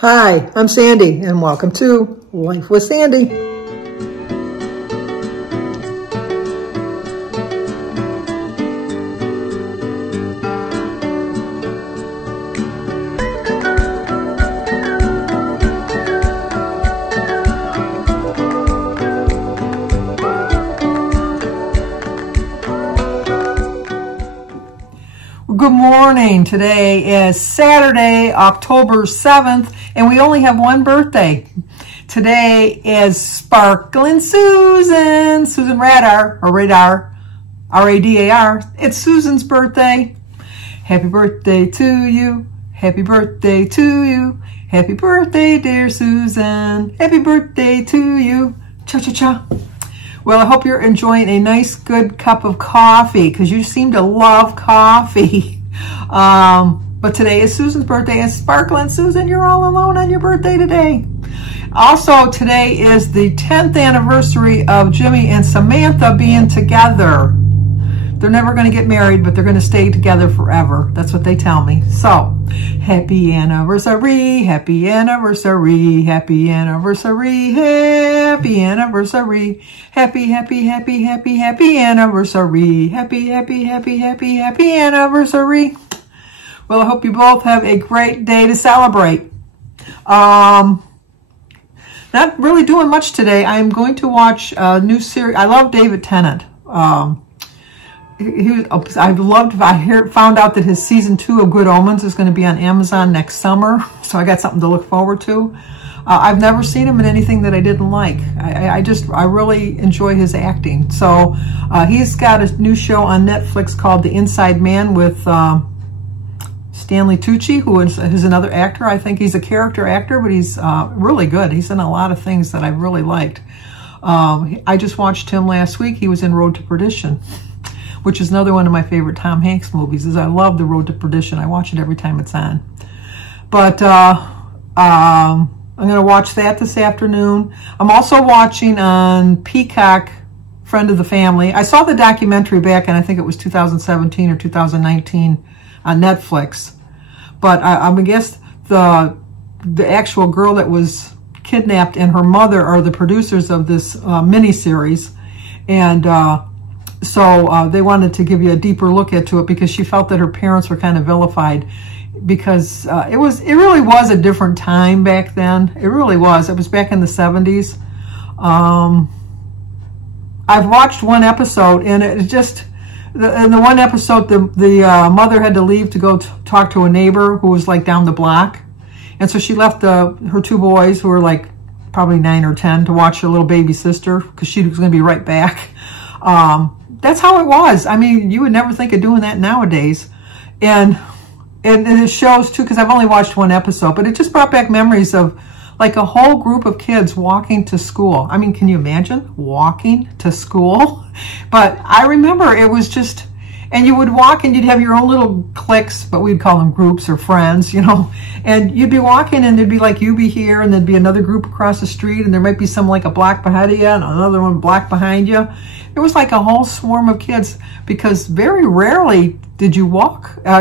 Hi, I'm Sandy, and welcome to Life with Sandy. Good morning. Today is Saturday, October 7th, and we only have one birthday. Today is Sparklin' Susan, Susan Radar, or Radar, R-A-D-A-R. It's Susan's birthday. Happy birthday to you. Happy birthday to you. Happy birthday, dear Susan. Happy birthday to you. Cha-cha-cha. Well, I hope you're enjoying a nice, good cup of coffee because you seem to love coffee. But today is Susan's birthday, and Sparklin' Susan, you're all alone on your birthday today. Also, today is the 10th anniversary of Jimmy and Samantha being together. They're never going to get married, but they're going to stay together forever. That's what they tell me. So, happy anniversary, happy anniversary, happy anniversary, happy anniversary, happy, happy, happy, happy, happy anniversary, happy, happy, happy, happy, happy anniversary. Well, I hope you both have a great day to celebrate. Not really doing much today. I'm going to watch a new series. I love David Tennant. I found out that his season 2 of Good Omens is going to be on Amazon next summer, so I got something to look forward to. I've never seen him in anything that I didn't like. I really enjoy his acting. So he's got a new show on Netflix called The Inside Man with Stanley Tucci, who's another actor. I think he's a character actor, but he's really good. He's in a lot of things that I really liked. I just watched him last week. He was in Road to Perdition, which is another one of my favorite Tom Hanks movies. I love The Road to Perdition. I watch it every time it's on. But I'm going to watch that this afternoon. I'm also watching on Peacock, Friend of the Family. I saw the documentary back in, I think it was 2017 or 2019 on Netflix. But I guess the actual girl that was kidnapped and her mother are the producers of this miniseries. And so they wanted to give you a deeper look into it because she felt that her parents were kind of vilified because it really was a different time back then. It really was. It was back in the 70s. I've watched one episode, and it just, in the one episode, the mother had to leave to go talk to a neighbor who was like down the block. And so she left her 2 boys who were like probably 9 or 10 to watch her little baby sister because she was going to be right back. That's how it was. I mean, you would never think of doing that nowadays. And it shows too, because I've only watched one episode, but it just brought back memories of like a whole group of kids walking to school. I mean, can you imagine walking to school? But I remember it was just, and you would walk and you'd have your own little cliques, but we'd call them groups or friends, you know, and you'd be walking and there'd be like you be here and there'd be another group across the street and there might be some like a block behind you and another one block behind you. It was like a whole swarm of kids because very rarely did you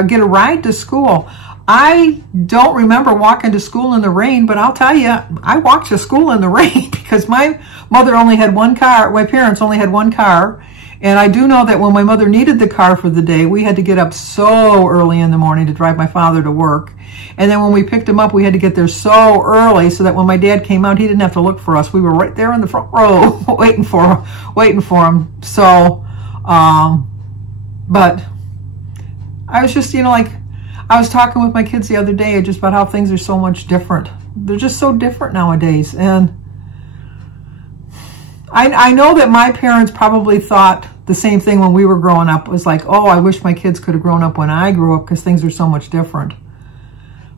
get a ride to school. I don't remember walking to school in the rain, but I'll tell you, I walked to school in the rain because my mother only had one car. My parents only had one car. And I do know that when my mother needed the car for the day, we had to get up so early in the morning to drive my father to work. And then when we picked him up, we had to get there so early so that when my dad came out, he didn't have to look for us. We were right there in the front row waiting for him. So, but I was just, like, I was talking with my kids the other day just about how things are so much different. They're just so different nowadays. And I know that my parents probably thought the same thing when we were growing up. It was like, oh, I wish my kids could have grown up when I grew up because things are so much different.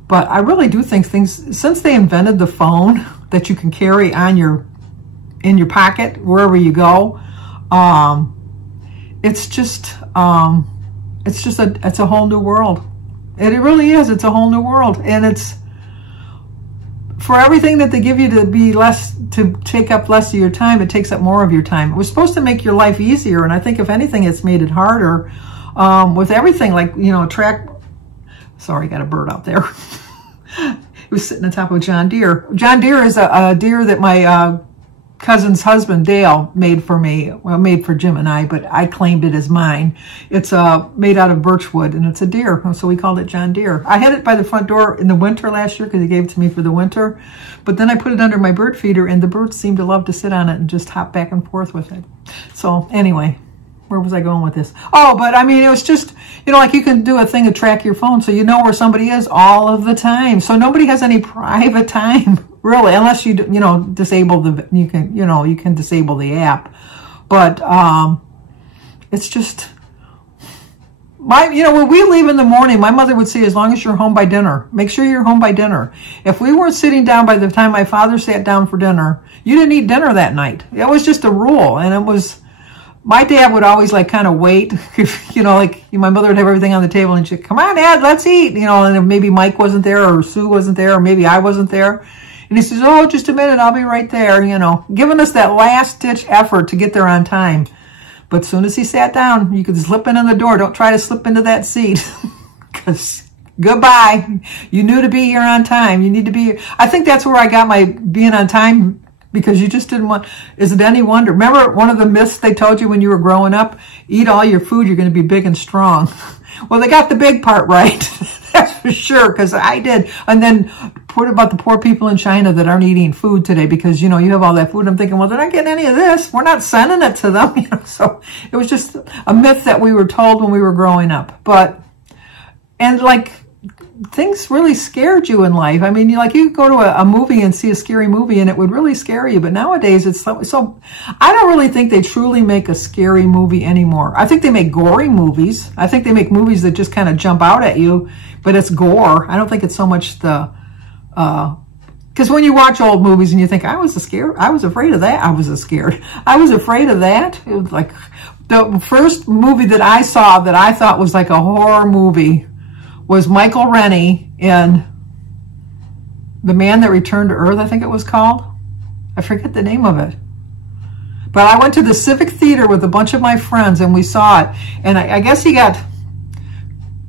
But I really do think since they invented the phone that you can carry on in your pocket wherever you go, it's a whole new world. And it really is. It's a whole new world. And it's for everything that they give you to take up less of your time, it takes up more of your time. It was supposed to make your life easier, and I think if anything, it's made it harder with everything. Like, sorry, got a bird out there. He was sitting on top of a John Deere. John Deere is a deer that my cousin's husband, Dale, made for me. Well, made for Jim and I, but I claimed it as mine. It's made out of birchwood, and it's a deer, so we called it John Deere. I had it by the front door in the winter last year because he gave it to me for the winter, but then I put it under my bird feeder, and the birds seem to love to sit on it and just hop back and forth with it. So anyway, where was I going with this? Oh, but I mean, it was just, you know, like you can do a thing to track your phone so you know where somebody is all of the time. So nobody has any private time, really, unless you know, disable you can disable the app. But it's just, when we leave in the morning, my mother would say, as long as you're home by dinner, make sure you're home by dinner. If we weren't sitting down by the time my father sat down for dinner, you didn't eat dinner that night. It was just a rule, and it was, my dad would always like kind of wait, like my mother would have everything on the table and she'd, come on, Dad, let's eat, and maybe Mike wasn't there or Sue wasn't there or maybe I wasn't there. And he says, oh, just a minute, I'll be right there, giving us that last ditch effort to get there on time. But as soon as he sat down, you could slip in the door. Don't try to slip into that seat because goodbye. You knew to be here on time. You need to be here. I think that's where I got my being on time, because you just didn't want, is it any wonder? Remember one of the myths they told you when you were growing up? Eat all your food, you're going to be big and strong. Well, they got the big part right. That's for sure, because I did. And then what about the poor people in China that aren't eating food today because, you have all that food? I'm thinking, well, they're not getting any of this. We're not sending it to them. So it was just a myth that we were told when we were growing up. And like, things really scared you in life. I mean, you could go to a movie and see a scary movie and it would really scare you. But nowadays it's so I don't really think they truly make a scary movie anymore. I think they make gory movies. I think they make movies that just kind of jump out at you, but it's gore. I don't think it's so much the, because when you watch old movies and you think, I was afraid of that. I was afraid of that. It was like the first movie that I saw that I thought was like a horror movie was Michael Rennie in The Man That Returned to Earth, I think it was called. I forget the name of it. But I went to the Civic Theater with a bunch of my friends and we saw it. And I guess he got,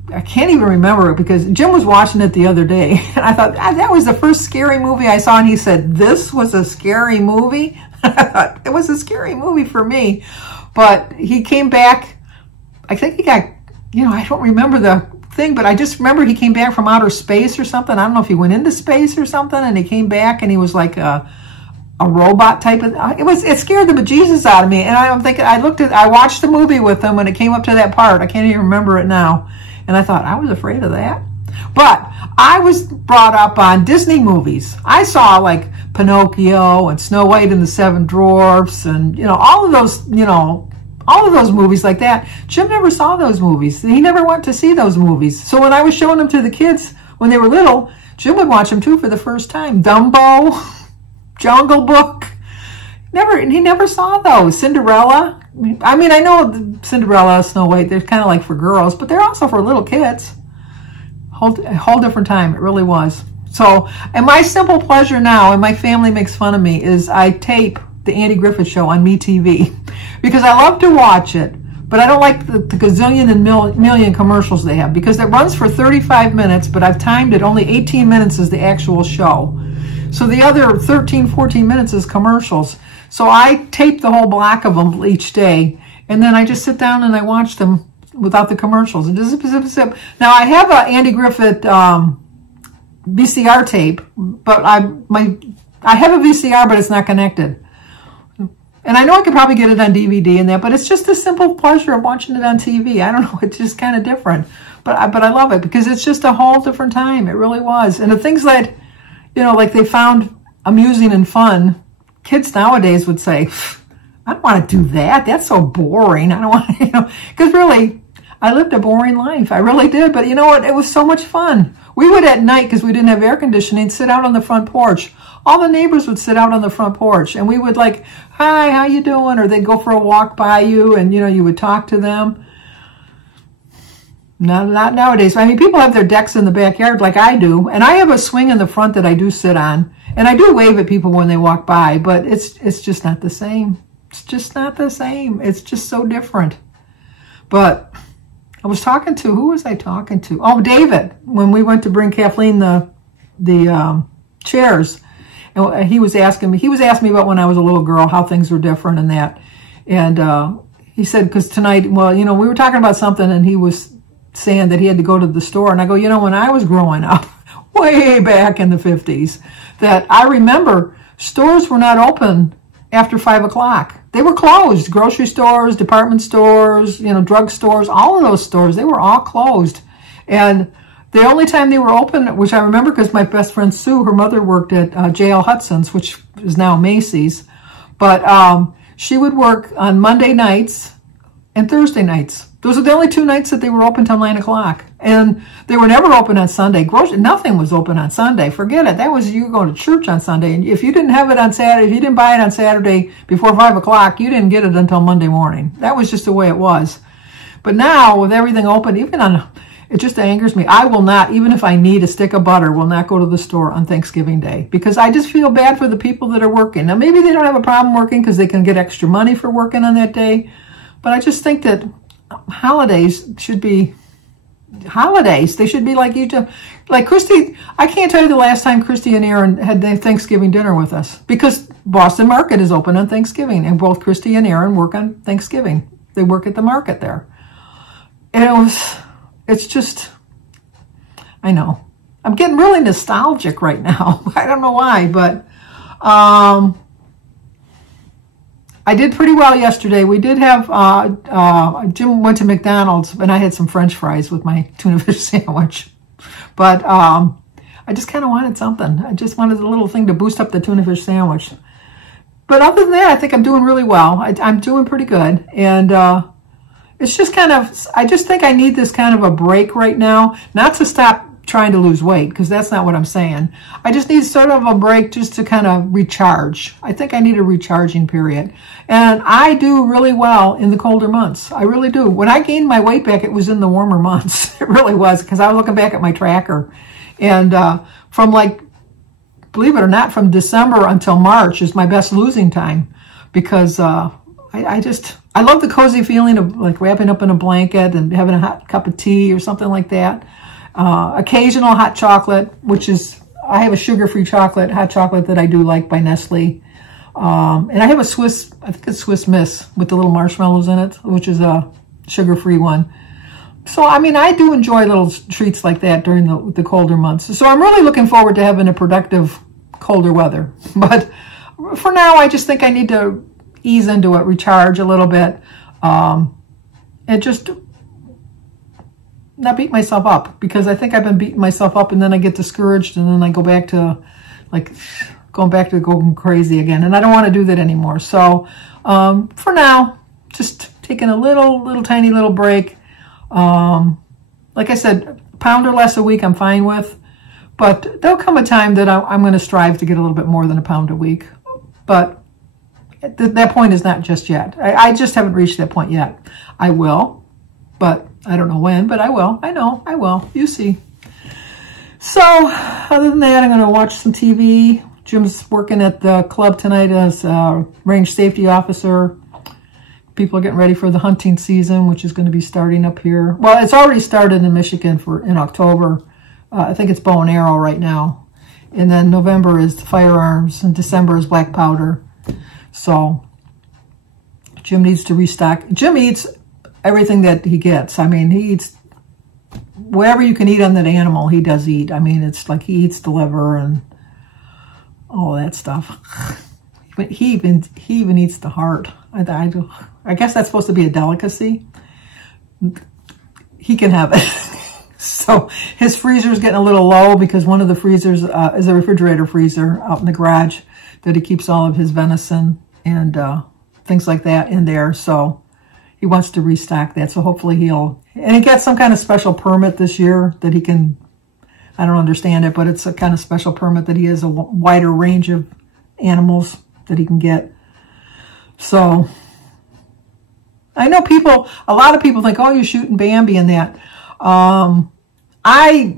I can't even remember it because Jim was watching it the other day. And I thought, that was the first scary movie I saw. And he said, this was a scary movie? I thought, it was a scary movie for me. But he came back, I think he got, I don't remember the thing, but I just remember he came back from outer space or something. I don't know if he went into space or something, and he came back and he was like a robot type of, it scared the bejesus out of me. And I'm thinking, I watched the movie with him when it came up to that part. I can't even remember it now. And I thought, I was afraid of that. But I was brought up on Disney movies. I saw like Pinocchio and Snow White and the Seven Dwarfs and, all of those, all of those movies like that. Jim never saw those movies. He never went to see those movies. So when I was showing them to the kids when they were little, Jim would watch them too for the first time. Dumbo, Jungle Book. He never saw those. Cinderella. I mean, I know Cinderella, Snow White, they're kind of like for girls, but they're also for little kids. A whole different time. It really was. So, and my simple pleasure now, and my family makes fun of me, is I tape the Andy Griffith Show on MeTV because I love to watch it, but I don't like the gazillion and million commercials they have because it runs for 35 minutes, but I've timed it. Only 18 minutes is the actual show. So the other 13, 14 minutes is commercials. So I tape the whole block of them each day, and then I just sit down and I watch them without the commercials. And just zip, zip, zip. Now I have a Andy Griffith VCR tape, but I have a VCR, but it's not connected. And I know I could probably get it on DVD and that, but it's just the simple pleasure of watching it on TV. I don't know, it's just kind of different. But I love it because it's just a whole different time. It really was. And the things that, like they found amusing and fun, kids nowadays would say, I don't want to do that. That's so boring. I don't want to, because really, I lived a boring life. I really did. But you know what? It was so much fun. We would at night, because we didn't have air conditioning, sit out on the front porch. All the neighbors would sit out on the front porch and we would like, hi, how you doing? Or they'd go for a walk by you and, you would talk to them. No, not nowadays. I mean, people have their decks in the backyard like I do. And I have a swing in the front that I do sit on. And I do wave at people when they walk by, but it's just not the same. It's just not the same. It's just so different. But I was talking to, who was I talking to? Oh, David, when we went to bring Kathleen the chairs. And he was asking me about when I was a little girl, how things were different and that. And he said, because tonight, well, you know, we were talking about something and he was saying that he had to go to the store. And I go, you know, when I was growing up, way back in the 50s, that I remember stores were not open after 5 o'clock. They were closed. Grocery stores, department stores, you know, drug stores, all of those stores, they were all closed. And the only time they were open, which I remember because my best friend Sue, her mother worked at J.L. Hudson's, which is now Macy's. But she would work on Monday nights and Thursday nights. Those are the only 2 nights that they were open till 9 o'clock. And they were never open on Sunday. Nothing was open on Sunday. Forget it. That was you going to church on Sunday. And if you didn't have it on Saturday, if you didn't buy it on Saturday before 5 o'clock, you didn't get it until Monday morning. That was just the way it was. But now, with everything open, it just angers me. I will not, even if I need a stick of butter, will not go to the store on Thanksgiving Day. Because I just feel bad for the people that are working. Now, maybe they don't have a problem working because they can get extra money for working on that day. But I just think that holidays should be holidays. They should be like like Christy. I can't tell you the last time Christy and Aaron had their Thanksgiving dinner with us, because Boston Market is open on Thanksgiving, and both Christy and Aaron work on Thanksgiving. They work at the market there. And it's just, I know. I'm getting really nostalgic right now. I don't know why, but I did pretty well yesterday. We did have, Jim went to McDonald's, and I had some French fries with my tuna fish sandwich. But I just kind of wanted something. I just wanted a little thing to boost up the tuna fish sandwich. But other than that, I think I'm doing really well. I'm doing pretty good. And it's just kind of, I just think I need this kind of a break right now. Not to stop trying to lose weight, because that's not what I'm saying. I just need sort of a break just to kind of recharge. I think I need a recharging period. And I do really well in the colder months. I really do. When I gained my weight back, it was in the warmer months. It really was, because I was looking back at my tracker. And from like, believe it or not, from December until March is my best losing time, because I love the cozy feeling of like wrapping up in a blanket and having a hot cup of tea or something like that. Occasional hot chocolate, which is, I have a sugar-free hot chocolate that I do like by Nestle. And I have a Swiss, I think it's Swiss Miss with the little marshmallows in it, which is a sugar-free one. So, I mean, I do enjoy little treats like that during the colder months. So I'm really looking forward to having a productive colder weather. But for now, I just think I need to ease into it, recharge a little bit, and just not beat myself up, because I think I've been beating myself up, and then I get discouraged, and then I go back to going crazy again, and I don't want to do that anymore. So for now, just taking a tiny little break. Like I said, a pound or less a week I'm fine with, but there'll come a time that I'm going to strive to get a little bit more than a pound a week. But that point is not just yet. I just haven't reached that point yet. I will, but I don't know when, but I will. I know, I will. You see. So, other than that, I'm going to watch some TV. Jim's working at the club tonight as a range safety officer. People are getting ready for the hunting season, which is going to be starting up here. Well, it's already started in Michigan in October. I think it's bow and arrow right now. And then November is firearms, and December is black powder. So, Jim needs to restock. Jim eats everything that he gets. I mean, he eats whatever you can eat on that animal, he does eat. I mean, it's like he eats the liver and all that stuff. But he even eats the heart. I guess that's supposed to be a delicacy. He can have it. So his freezer's getting a little low, because one of the freezers is a refrigerator freezer out in the garage that he keeps all of his venison and things like that in there. So he wants to restock that. So hopefully and he got some kind of special permit this year that he can, I don't understand it, but it's a kind of special permit that he has a wider range of animals that he can get. So I know a lot of people think, oh, you're shooting Bambi and that. I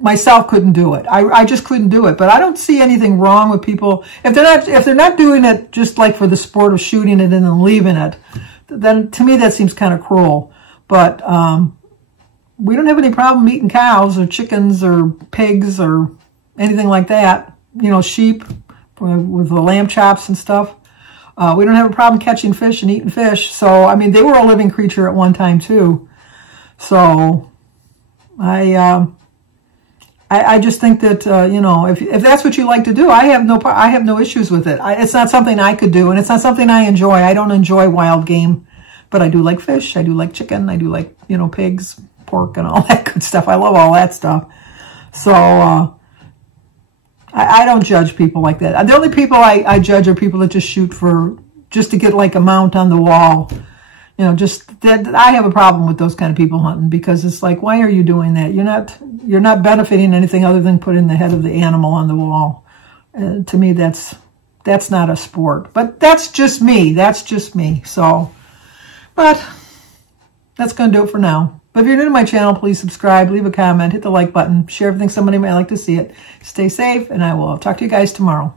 myself couldn't do it. I just couldn't do it. But I don't see anything wrong with people. If they're not doing it just like for the sport of shooting it and then leaving it, then to me that seems kind of cruel. But we don't have any problem eating cows or chickens or pigs or anything like that. You know, sheep with the lamb chops and stuff. We don't have a problem catching fish and eating fish. So, I mean, they were a living creature at one time too. So, I just think that, you know, if that's what you like to do, I have no issues with it. It's not something I could do, and it's not something I enjoy. I don't enjoy wild game, but I do like fish. I do like chicken. I do like, you know, pigs, pork, and all that good stuff. I love all that stuff. So, I don't judge people like that. The only people I judge are people that just shoot just to get like a mount on the wall. You know, just that I have a problem with those kind of people hunting, because it's like, why are you doing that? You're not benefiting anything other than putting the head of the animal on the wall. To me, that's not a sport. But that's just me. That's just me. So, but that's going to do it for now. But if you're new to my channel, please subscribe, leave a comment, hit the like button, share everything somebody might like to see it. Stay safe, and I will talk to you guys tomorrow.